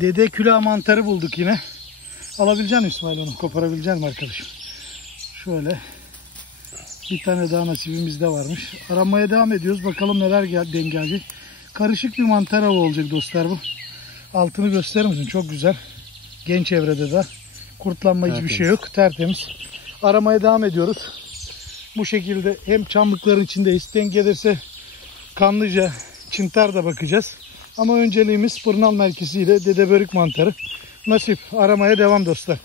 Dede külah mantarı bulduk yine. Alabilecek misin İsmail onu? Koparabilecek misin arkadaşım? Şöyle. Bir tane daha nasibimizde varmış. Aramaya devam ediyoruz. Bakalım neler denk gelecek. Karışık bir mantar avı olacak dostlar bu. Altını gösterir misin? Çok güzel. Genç evrede de. Kurtlanma hiçbir şey yok. Tertemiz. Aramaya devam ediyoruz. Bu şekilde hem çamlıkların içindeyiz. Denk gelirse Kanlıca, Çıntar da bakacağız. Ama önceliğimiz Pırnal merkeziyle Dedebörük mantarı. Nasip aramaya devam dostlar.